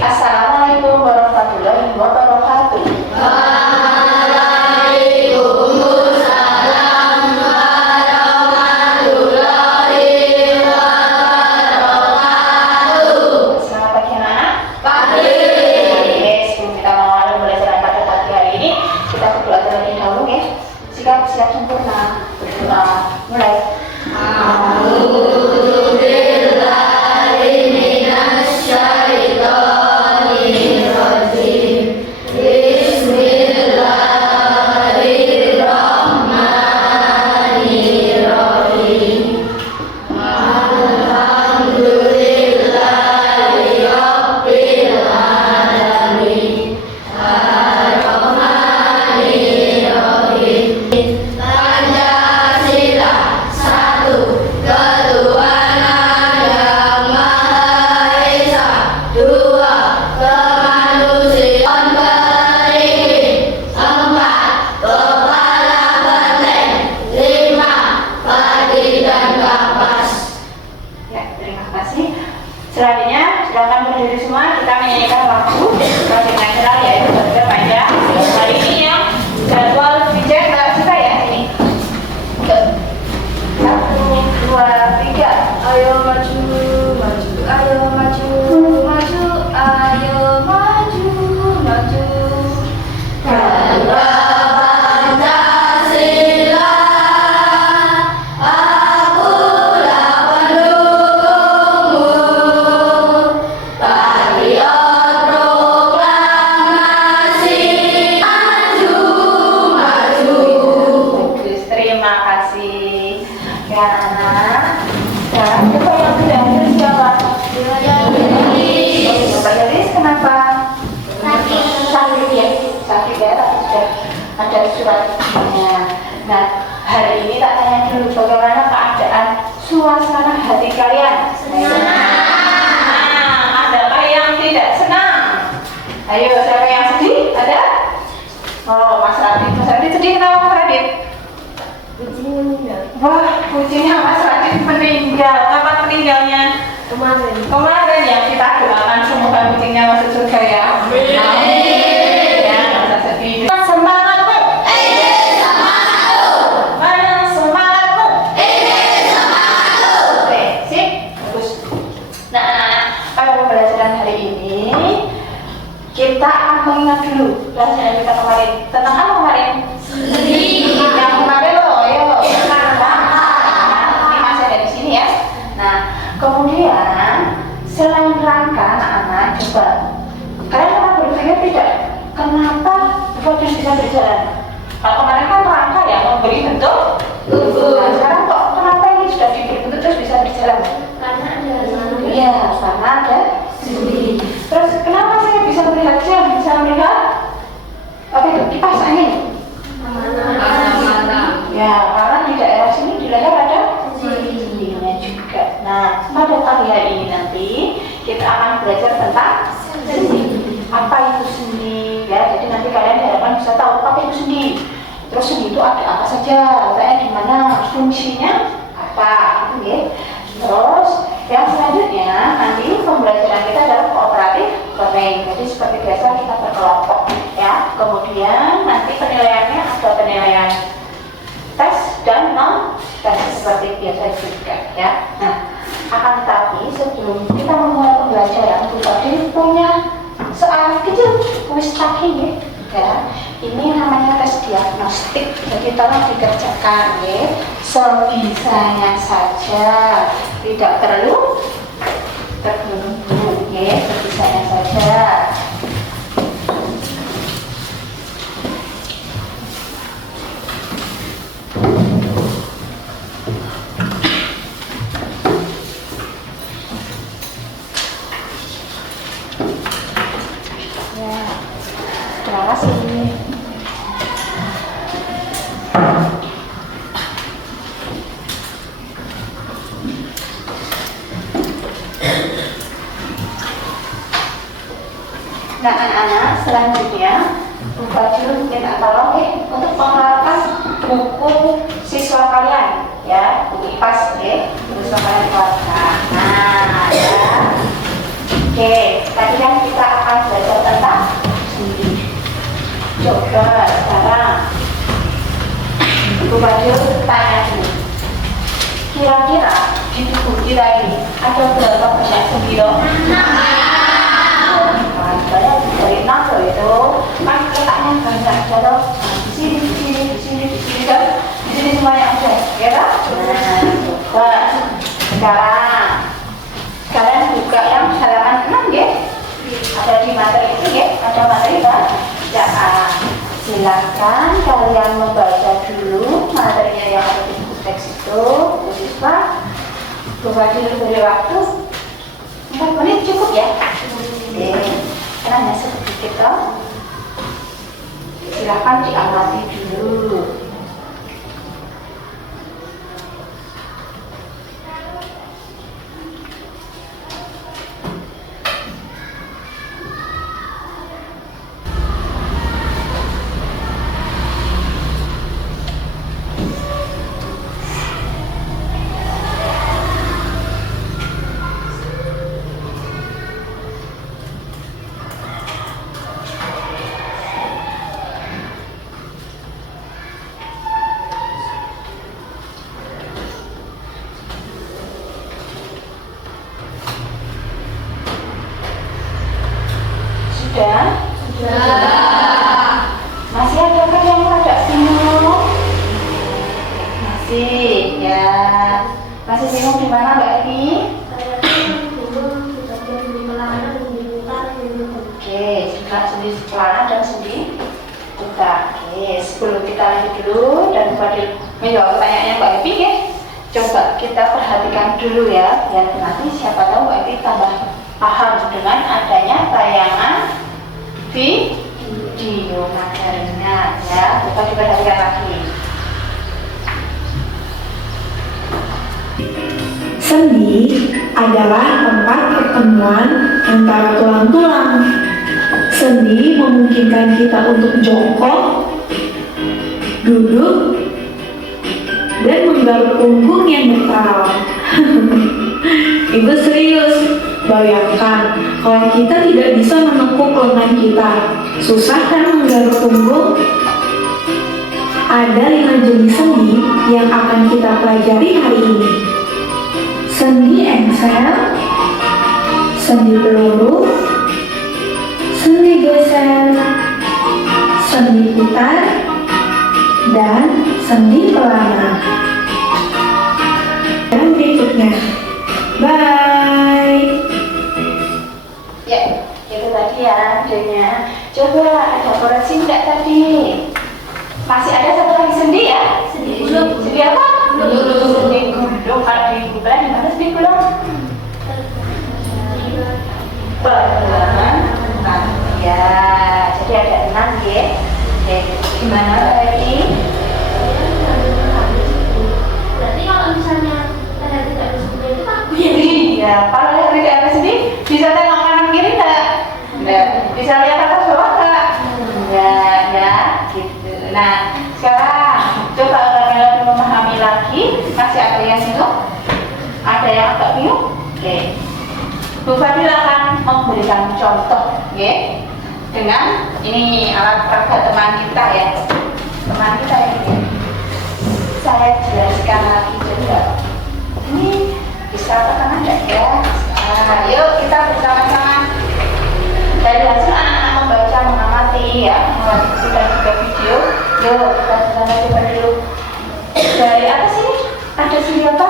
Assalamualaikum warahmatullahi wabarakatuh. Waalaikumsalam warahmatullahi wabarakatuh. Selamat pagi anak-anak. Pagi. Oke, sebelum kita mengawali pembelajaran pada pagi hari ini, kita berdoa terlebih dahulu ya. Sikap siap sempurna. Berdoa. Mulai. Selanjutnya, silakan berdiri semua. Kita menyanyikan lagu musik nasional yaitu Garuda Panjang. Hari ini yang jadwal dicetak kita ya ini. 1, 2, 3. Ayo maju, maju, ayo maju, maju, ayo maju, maju. Garuda Pancasila, akulah pendukungmu. Patriot proklamasi, maju, maju. Bagus, terima kasih. Ya anak. Sekarang coba yang sudah hadir siapa? Bapak Yaris kenapa? Sakit ya, sakit ya, tapi sudah ada suratnya. Nah, hari ini tak tanya dulu bagaimana keadaan suasana hati kalian. Nah, adakah yang tidak senang? Ayo, siapa yang sedih? Ada? Oh, Mas Radit. Mas Radit sedih kenapa Mas Radit? Kucingnya meninggal. Wah, kucingnya Mas Radit meninggal. Kapan meninggalnya? Kemarin ya, kita doakan semoga kucingnya masuk surga ya. Amin. Ya, nggak usah sedih. Semangatmu. Mana semangatmu? Oke, sip. Bagus. Nah, anak-anak, pada pembelajaran hari ini kita akan mengingat dulu pelajaran kita kemarin. Tentang apa kemarin? Yang kemarin loh, ayo. Ini masih ada di sini ya. Nah, kemudian selain rangka anak-anak, coba kalian pernah berpikir tidak kenapa podcast bisa berjalan? Kalau kemarin kan rangka ya memberi bentuk tubuh. Nah, sekarang kok kenapa ini sudah diberi bentuk terus bisa berjalan? Iya, karena ada sendi. Terus kenapa saya bisa melihat siang, bisa melihat apa itu kipas angin? Ya, karena di daerah sini di layar ada sendinya juga. Nah, pada pagi hari ini nanti kita akan belajar tentang sendi. Apa itu sendi? Ya, jadi nanti kalian diharapkan bisa tahu apa itu sendi. Terus sendi itu ada apa saja, letaknya di mana, fungsinya apa, gitu ya. Terus yang selanjutnya nanti pembelajaran kita adalah kooperatif learning. Jadi seperti biasa kita berkelompok ya. Kemudian nanti penilaiannya ada penilaian tes dan non tes seperti biasa juga ya. Nah, akan tetapi sebelum kita memulai pembelajaran, kita punya soal kecil kuis pagi ya. Ini namanya tes diagnostik. Jadi tolong dikerjakan ya, sebisanya saja, tidak perlu terburu-buru ya, sebisanya saja. Ya, terima kasih. Nah anak-anak, selanjutnya buka dulu minta tolong untuk mengeluarkan buku siswa kalian ya, buku IPAS ya, buku siswa kalian keluarkan. Nah ya, oke, tadi kan kita Coba sekarang Ibu Fadil tanya dulu. Kira-kira di tubuh kita ini ada berapa banyak sendi loh? Banyak dari 6 loh itu. Kan letaknya banyak aja loh. Di sini, di sini, di sini, di sini kan. Di sini semuanya ada, ya kan? Nah, coba sekarang kalian buka yang halaman 6 ya. Ada di materi itu ya, ada materi bacaan. Silakan kalian membaca dulu materinya yang ada di buku teks itu. Bisa coba dulu beri waktu 4 menit cukup ya. Oke, karena hanya sedikit toh. Silakan diamati dulu. Sudah? Masih ada kan yang agak bingung? Masih, ya. Masih bingung di mana Mbak Eni? Oke, juga sendi celana dan sendi buka. Oke, sebelum kita lanjut dulu dan Fadil menjawab pertanyaannya Mbak Evi ya. Coba kita perhatikan dulu ya, biar nanti siapa tahu Mbak Evi tambah paham dengan adanya tayangan video materinya ya. Coba diperhatikan lagi. Sendi adalah tempat pertemuan antara tulang-tulang. Sendi memungkinkan kita untuk jongkok, duduk, dan menggaruk punggung yang netral. Ibu serius, bayangkan kalau kita tidak bisa menekuk lengan kita, susah kan menggaruk punggung? Ada 5 jenis sendi yang akan kita pelajari hari ini. Sendi engsel, sendi peluru, sendi geser, sendi putar, dan sendi pelana. Dan berikutnya, bye. Ya, itu tadi ya videonya. Coba ada koreksi enggak tadi? Masih ada satu lagi sendi ya? Sendi gulung. Sendi apa? Gulung. Sendi gulung. Kalau di bulan di mana sendi gulung? Belang. Ya, jadi ada 6 ya. Oke, gimana lagi? Berarti kalau misalnya ada tidak ada sendi itu kan Iya, kalau lihat di atas sini bisa tengok kanan kiri enggak? Enggak. Bisa lihat atas bawah enggak? Enggak, ya, gitu. Nah, sekarang coba kalian lebih memahami lagi. Masih ada yang bingung? Ada yang agak bingung? Oke. Bu Fadil akan memberikan contoh, ya, dengan ini alat peraga teman kita ya. Teman kita ini. Saya jelaskan lagi juga. Ini bisa tekan enggak ya? Nah, yuk kita bersama-sama dari hasil anak-anak membaca mengamati ya, mengamati dan juga video. Yuk kita bersama coba dulu. Dari atas ini ada sendi apa?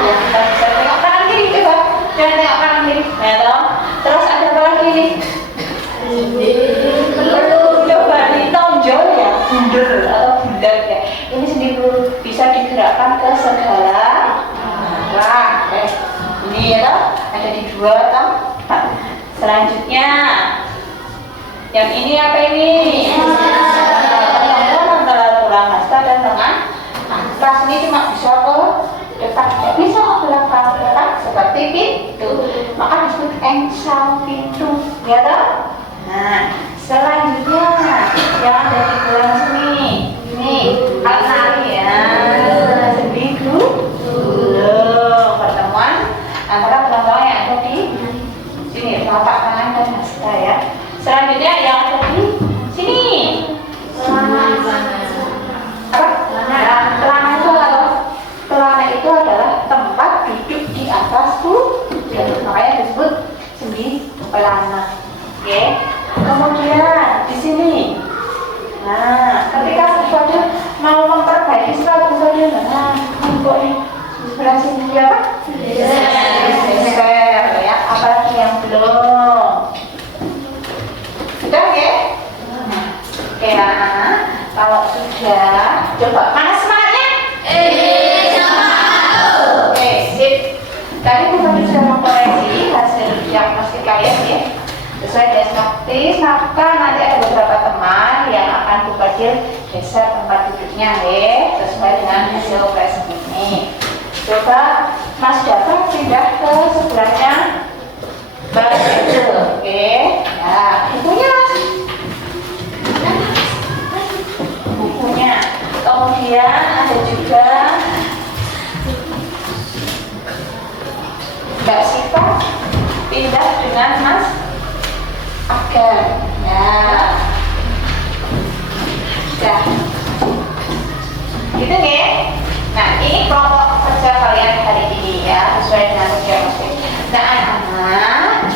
Ya, kita bisa tengok kanan kiri coba. Jangan tengok kanan kiri. Ya, terus ada apa lagi nih? Perlu coba ditonjol ya, bundel atau bulat ya. Ini sendi peluru bisa digerakkan ke segala arah. Ini ya toh, ada di 2 tempat. Selanjutnya, yang ini apa ini? Pertemuan antara tulang hasta dan lengan atas. Ini cuma bisa ke depan, tidak bisa ke belakang, seperti pintu. Maka disebut engsel pintu, ya toh? Nah, selanjutnya yang ada di tulang sini, ini alat nari ya, sendi gulung. Pertemuan antara tulang-tulang yang ada di sini, telapak tangan dan hasta ya. Selanjutnya yang ada di pelana. Oke. Kemudian di sini. Nah, ketika Fadil mau memperbaiki sepatu Fadil, nah, untuk ini sebelah sini apa? Geser ya. Apalagi yang belum? Sudah ya? Oke anak-anak, kalau sudah, coba mana semangatnya? Oke, sip. Tadi Bu Fadil sudah mengkoreksi hasil diagnostik kalian ya. Sesuai diagnostis, maka nanti ada beberapa teman yang akan Bu Fadil geser tempat duduknya ya, sesuai dengan hasil tes ini. Coba Mas Dafa pindah ke sebelahnya Mbak Edo, oke? Nah, bukunya Mas. Bukunya. Kemudian ada juga Mbak Siva pindah dengan Mas Agar. Nah, sudah. Gitu ya. Nah, ini kelompok kerja kalian hari ini ya, sesuai dengan diagnostik. Nah, anak-anak,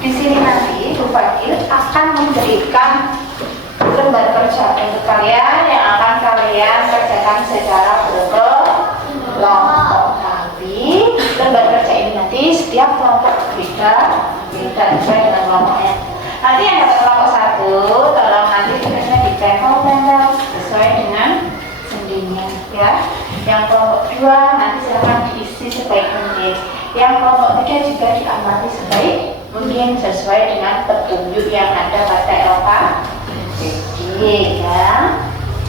di sini nanti Bu Fadil akan memberikan lembar kerja untuk kalian yang akan kalian kerjakan secara berkelompok. Tapi lembar kerja ini nanti setiap kelompok beda sesuai dengan kelompoknya. Nanti yang dapat kelompok 1, tolong nanti tugasnya ditempel-tempel sesuai dengan sendinya ya. Yang kelompok 2 nanti silakan diisi sebaik mungkin. Yang kelompok 3 juga diamati sebaik mungkin sesuai dengan petunjuk yang ada pada LKPD ya.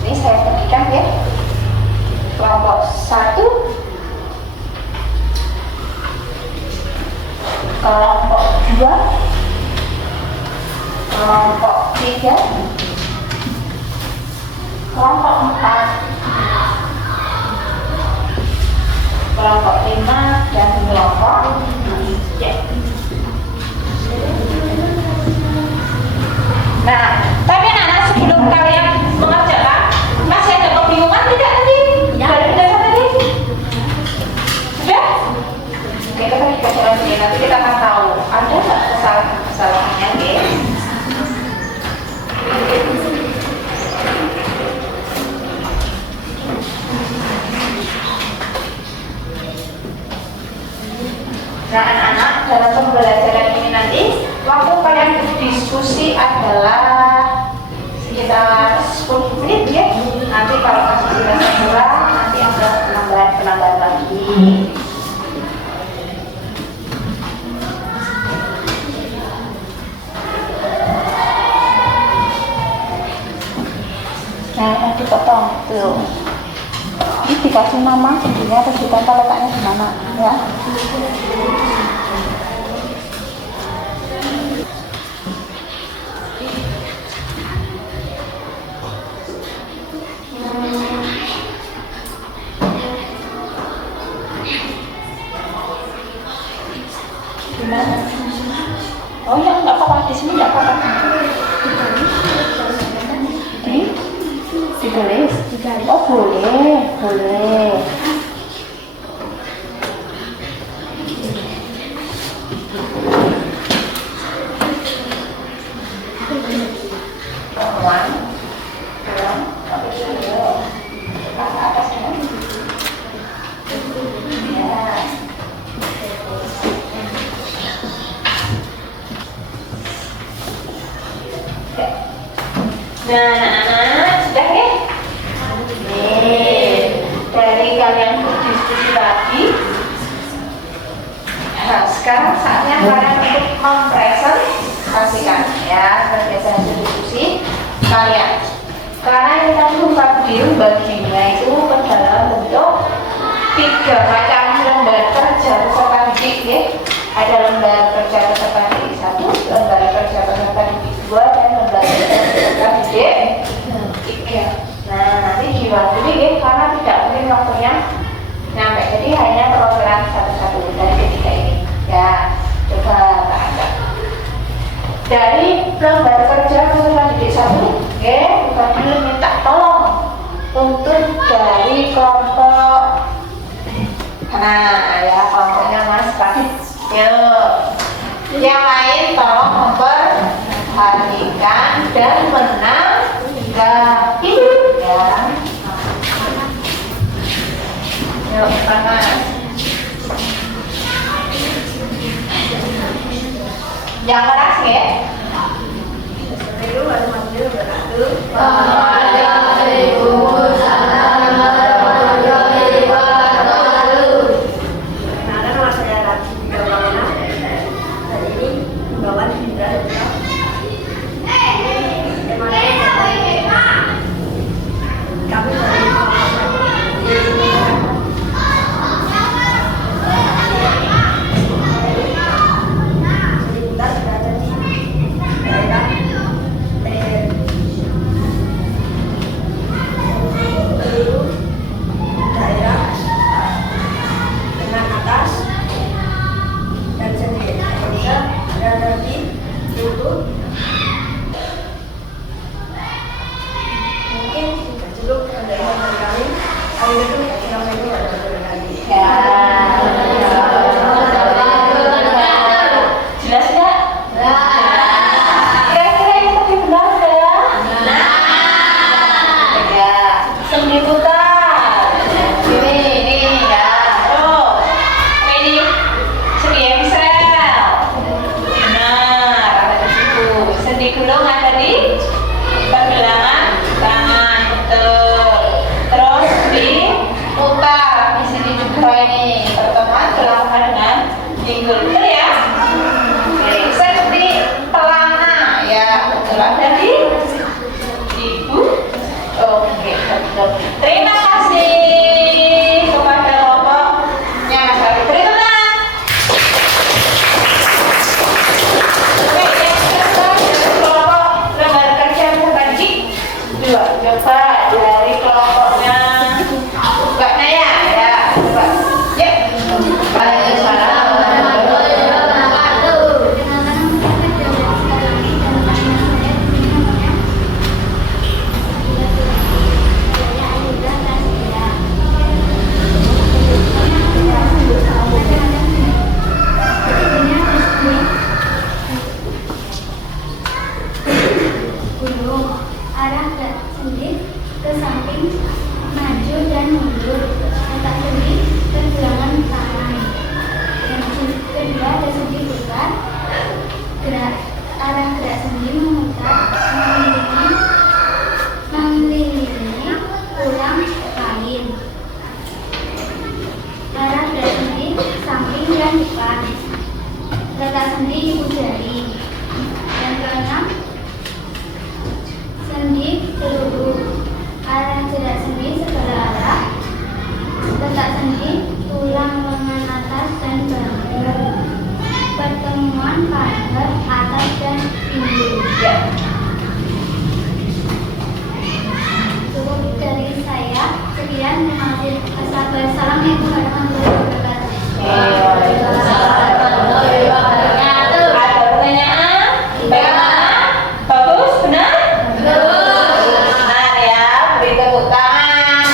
Ini saya berikan ya. Kelompok 1, kelompok 2, kelompok 3, kelompok 4, kelompok 5, dan kelompok 6. Nah, tapi anak-anak sebelum kalian mengerjakan, masih ada kebingungan tidak tadi? Dari dasar tadi? Sudah? Oke, kita juga jalan sini, nanti kita akan tahu ada nggak kesalahan-kesalahannya, oke? Nah, anak-anak, dalam pembelajaran ini nanti waktu kalian berdiskusi adalah sekitar 10 menit ya. Nanti kalau masih dirasa kurang, nanti ada penambahan lagi. Nah, dipotong tuh. Ini dikasih nama sendirinya atau ditempel letaknya di mana ya? Gimana? Oh ya, nggak apa-apa, di sini nggak apa-apa. Ditulis? Oh boleh, boleh. Nah, anak-anak sudah ya? Dari kalian berdiskusi lagi. Nah, sekarang saatnya kalian untuk mempresentasikan ya, biasa hasil diskusi kalian. Karena ini kan Fadil baginya itu ke dalam bentuk 3 macam lembar kerja peserta didik ya. Ada lembar kerja peserta didik 1, lembar kerja peserta didik 2, dan lembar kerja peserta didik 3. Nah, nanti diwakili ya, karena tidak mungkin waktunya nyampe. Jadi hanya perwakilan satu-satu dari ketiga ini. Ya, coba Anda. Dari lembar kerja peserta didik 1, oke, Fadil minta tolong untuk dari kelompok. Nah, ya kelompoknya Mas Fadil. Yuk. yang menanggapi ya. Yuk, panas. Yang keras ya. Waalaikumsalam warahmatullahi wabarakatuh. Perkenalkan, nama saya Raffi Gawana. Hari ini membawa cerita tentang kami dari Selimutang berada di daerah daerah Tengah Atas dan Sendi Indonesia berada di Lutut. Mungkin cukup penjelasan dari kami. Kami itu Assalamualaikum warahmatullahi Ya. Jelas nggak? Kira-kira yang tadi benar nggak ya? Ya. Sendi putar. Ini ya. Tuh. Ini sendi emsel. Benar. Ada di situ. Sendi gulung ada di pergelangan tangan. Betul. Terus diputar. Di sini juga ini pertemuan tulang dengan pinggul. Betul ya? Oke. Sendi pelana ya. Betul ada di ibu. Oke, betul. Terima kasih kepada kelompoknya Mas Raffi. Beri tangan. Oke, yang kedua dari kelompok lembar kerja berbagi dua. Coba dari kelompoknya Mbak Naya ya. Coba. Yuk. Waalaikumsalam warahmatullahi wabarakatuh. Gunung, arah ke sendi, ke samping, maju dan mundur. Letak sendi, pergelangan tangan. Yang kedua ada sendi putar. Arah gerak sendi memutar, mengelilingi tulang kain. Arah gerak sendi, samping dan depan. Letak sendi ibu jari. Yang keenam, sendi peluru. Arah gerak sendi segala arah. Letak sendi tulang lengan atas dan bawah. Pertemuan pagar atas dan pinggul. Ya. Cukup dari saya. Sekian, terima kasih. Assalamualaikum warahmatullahi wabarakatuh. Waalaikumsalam warahmatullahi wabarakatuh. Ada pertanyaan? Bagaimana? Bagus? Benar? Benar ya. Beri tepuk tangan.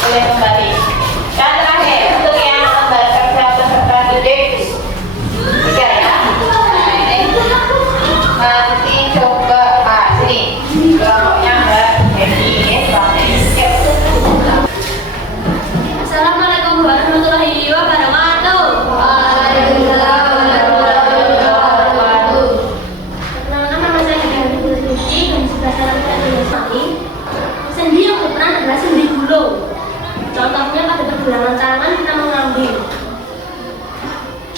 Boleh kembali. Dan terakhir untuk yang lembar kerja peserta didik 3 ya. Nah ini nanti coba sini kelompoknya Mbak Devi ya. Assalamualaikum warahmatullahi wabarakatuh. Waalaikumsalam warahmatullahi wabarakatuh. Perkenalkan, nama saya Devi Putri dan sebelah saya adalah Sani. Sendi yang berperan adalah sendi gulung. Contohnya pada pergelangan tangan kita mengambil.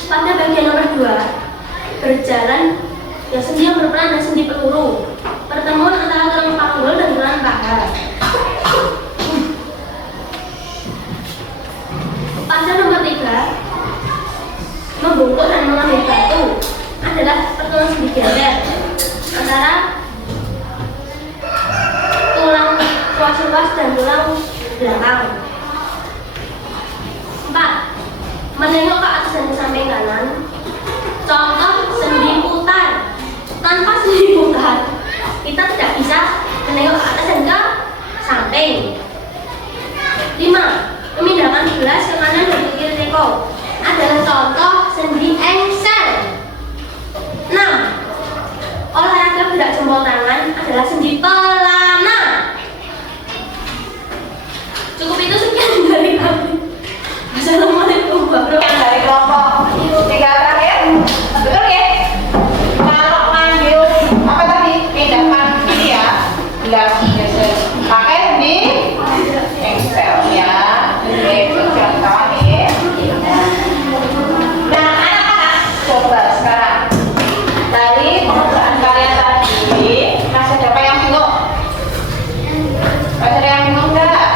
Pada bagian nomor 2, berjalan. Ya, sendi yang berperan adalah sendi peluru. Pertemuan antara tulang panggul dan tulang paha. Pada nomor 3, membungkuk dan mengambil batu adalah pertemuan sendi geser antara tulang ruas dan tulang belakang. 4, menengok ke atas dan ke samping kanan. Contoh sendi putar. Tanpa sendi putar, kita tidak bisa menengok ke atas dan ke samping. 5, memindahkan gelas ke kanan dan ke kiri teko adalah contoh sendi engsel. adalah sendi pelana. Cukup itu sekian dari kami. Assalamualaikum warahmatullahi Yang dari kelompok 3 terakhir, betul ya? Kalau manggil apa tadi? Pindahkan ini ya, gelas biasa. Pakai di Excel ya. Oke, contoh nih. Nah, anak-anak, coba sekarang dari pengerjaan kalian tadi, masih ada apa yang bingung? Masih ada yang bingung nggak?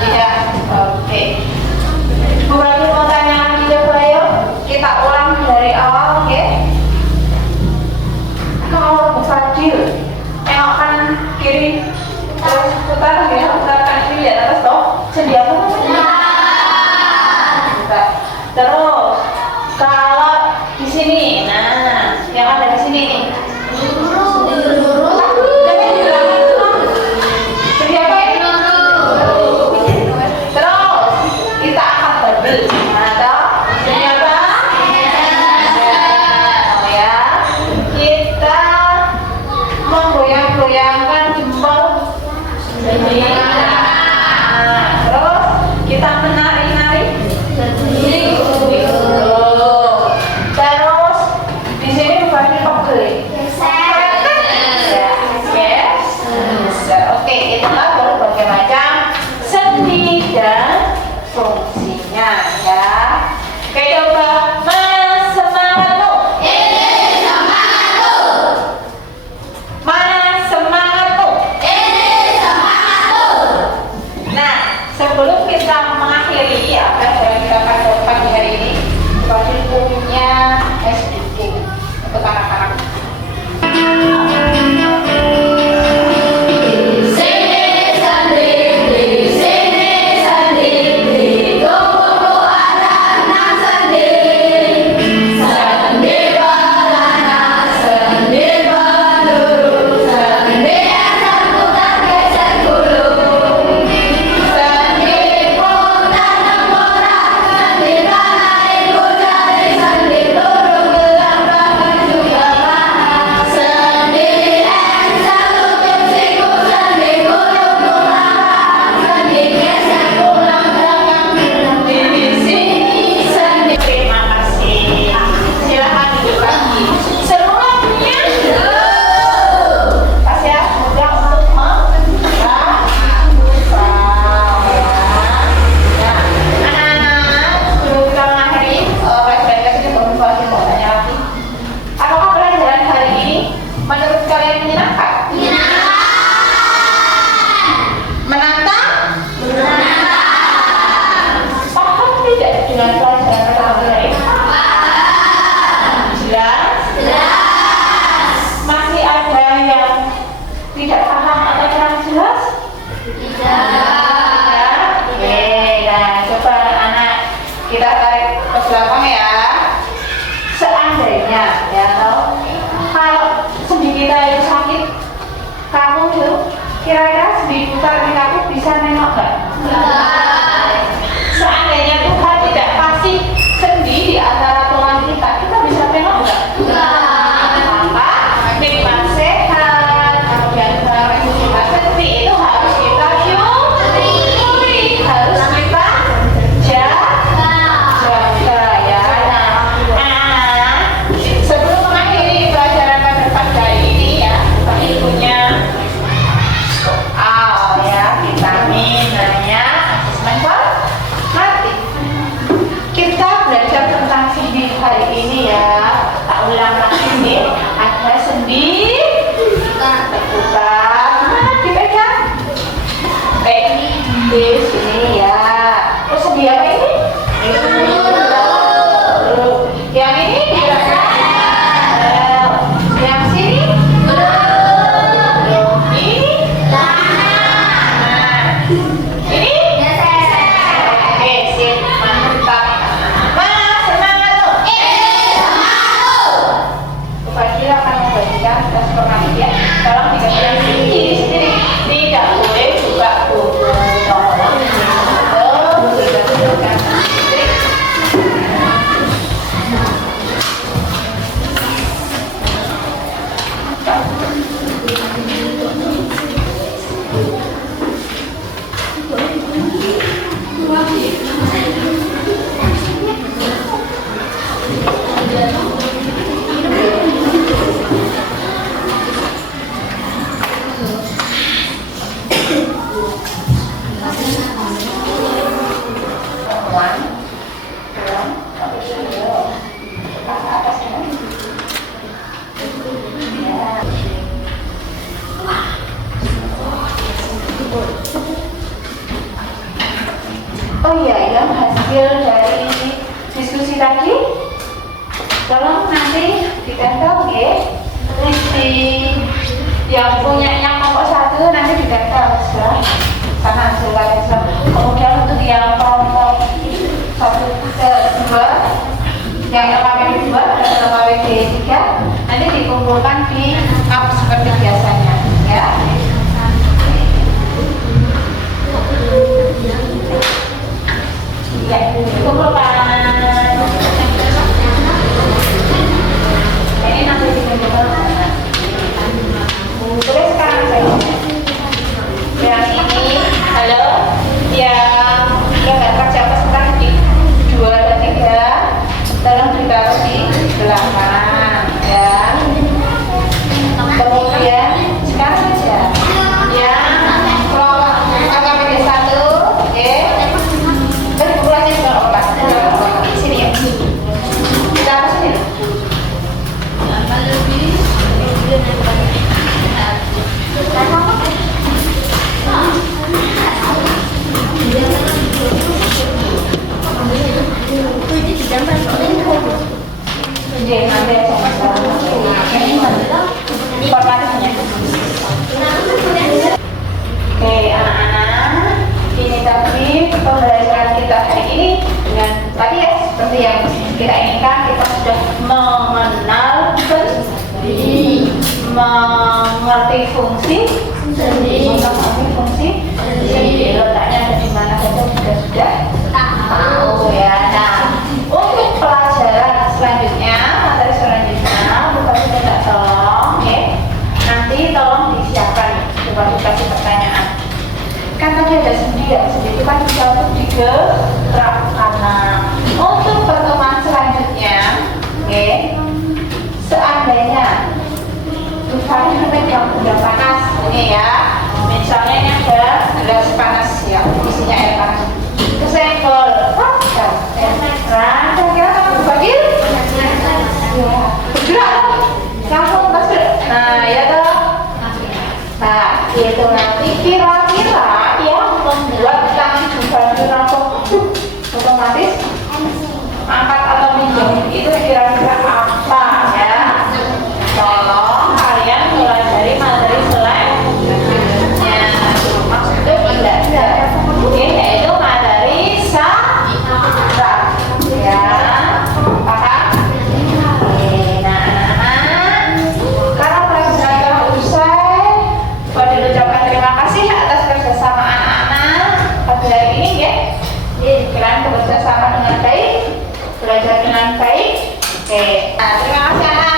Tidak. Oke. Berarti mau tanya lagi coba yuk. Kita ulang dari awal, oke? Kalau Fadil, tengok kanan kiri, terus putar ya, putarkan kiri dan atas toh. Sedia apa namanya? Putar. Terus kalau di sini, nah yang ada di sini nih. Jangan di belakang tuh. Sedia apa ini? Terus kita akan double. Nah, toh. Sedia apa? Ya. Kita menggoyang-goyangkan jempol. Nah, terus kita menari-nari. Terus di sini bukannya pegel. Yes. Oke, itulah berbagai macam sendi dan fungsinya ya. Oke, coba mana semangat tuh? Mana semangat tuh? Nah, sebelum kita mengakhiri apa yang kita pada pagi hari ini, Fadil punya SDK untuk anak-anak. Terima kasih. Silakan duduk lagi. Semua punya? Pas ya, mudah untuk membuka. Ya, anak-anak, sebelum kita mengakhiri pelajaran ini, belum Fadil mau tanya lagi. Apakah pelajaran hari ini menurut kalian menyenangkan? Menantang? Paham tidak dengan pelajaran pertama hari ini? Jelas? Masih ada yang tidak paham atau kurang jelas? Ya? Oke, nah coba anak kita tarik ke belakang ya. Seandainya ya kalau sendi kita itu sakit, kamu tuh kira-kira sendi putar di kamu bisa nengok nggak? Seandainya Tuhan tidak kasih sendi di antara tulang kita, kita bisa tengok nggak? Maka nikmat sehat, kemudian nikmat sendi itu harus kita syukuri, harus kita jaga ya. Nah, sebelum mengakhiri pelajaran pada pagi hari ini ya, kami punya soal ya. pelan. Pelan. Sampai sini. Ke atas ya. Ya. Oh iya, yang hasil dari diskusi tadi tolong nanti ditempel ya. Di yang punya yang kelompok 1 nanti ditempel ya. Karena hasil kalian. Kemudian untuk yang kelompok 1 ke 2 yang LKPD 2 dan LKPD 3 nanti dikumpulkan di cup seperti biasanya ya. Ya, dikumpulkan. Ini nanti dikumpulkan. Tulis sekarang saya. Yang ini, halo, yang gambar siapa sekarang di 2 dan 3 tolong ditaruh di belakang ya. Kemudian sekarang saja yang kelompok KKPD 1 ya. Kumpulannya juga obat. Sini ya. Kita apa sini? Informatifnya. Oke, anak-anak, ini tadi pembelajaran kita hari ini dengan tadi ya seperti yang kita inginkan, kita sudah mengenal sendi, mengerti fungsi sendi, letaknya ada di mana saja sudah tahu ya. Nah, untuk pelajaran selanjutnya, materi selanjutnya, bukan minta tolong, ya. Nanti tolong disiapkan, coba dikasih pertanyaan. Kan tadi ada sendi ya, sendi itu kan bisa untuk digerakkan. Nah, untuk pertemuan selanjutnya, oke, seandainya Tuhan memegang benda panas ini ya, misalnya ini ada gelas panas ya, isinya air panas, kesenggol, kira-kira kamu bagi? Ya, bergerak, langsung masuk. Nah, ya toh. Nah, itu nanti kira-kira yang membuat tangan dibantu langsung otomatis angkat atau minjem itu kira-kira apa ya? Tolong kalian pelajari materi selanjutnya. Maksudnya belajar, yaitu materi saraf ya. Paham? Nah, karena pelajaran telah usai, Fadil ucapkan terima kasih atas kerjasama anak-anak pada hari ini ya. Kalian bekerja sama dengan baik, belajar dengan baik. Oke, nah, terima kasih anak.